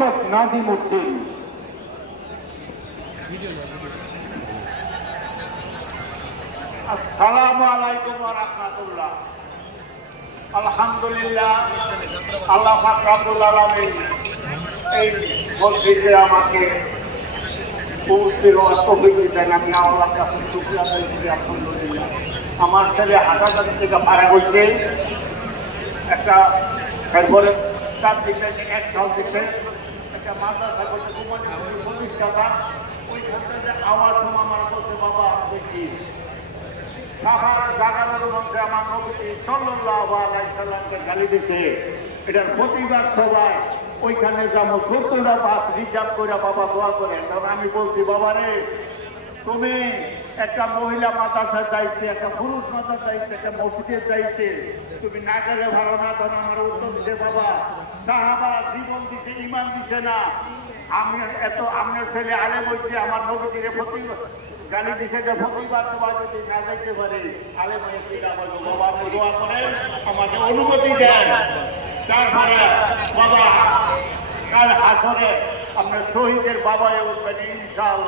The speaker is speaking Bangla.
মোহাম্মদ নাজিম উদ্দিন। আসসালামু আলাইকুম ওয়া রাহমাতুল্লাহ। আলহামদুলিল্লাহ, আল্লাহ পাক রব্বুল আলামিন এই মসজিদে আমাকে পৌঁছে তৌফিক দেন। আমি আল্লাহর কাছে শুকরিয়া আদায় করি। আলহামদুলিল্লাহ, আমার ছেলে হাটাজারি থেকে ভাড়া হয়েছে, একটা এরপরে তার দিকে এক সাল দিতে একটা মাদ্রাসা করছে প্রতিষ্ঠাতা, ওইখানটাতে আওয়াজ আমার বলছে, বাবা দেখি সাহারা জাগানোর মধ্যে আমার নবী সাল্লাল্লাহু আলাইহি সাল্লামকে গালি দিছে, এটার প্রতিবাদ সভায় ওইখানে যাবো 70টা বাস রিজার্ভ করে বাবা দোয়া করে। তখন আমি বলছি, বাবা রে, তুমি একটা মহিলা মাদ্রাসার দায়িত্বে, একটা পুরুষ মাদ্রাসার দায়িত্বে, একটা মসজিদের দায়িত্বে তুমি না গেলে ভালো না। তখন আমার উত্তর দিছে, বাবা সাহাবারা জীবন দিছে, ইমান দিছে না, আমি এত আপনার ছেলে আলেম হইছে, আমার নবীজিরে গালি দিছে যে প্রতিবার সবাই যদি না যাইতে পারে আলেম হয়েছে, বাবা দোয়া করেন, আমাকে অনুমতি দেন। তারপরে বাবা কাল হাসরে আপনার শহীদের বাবা উঠবেন ইনশাআল্লাহ।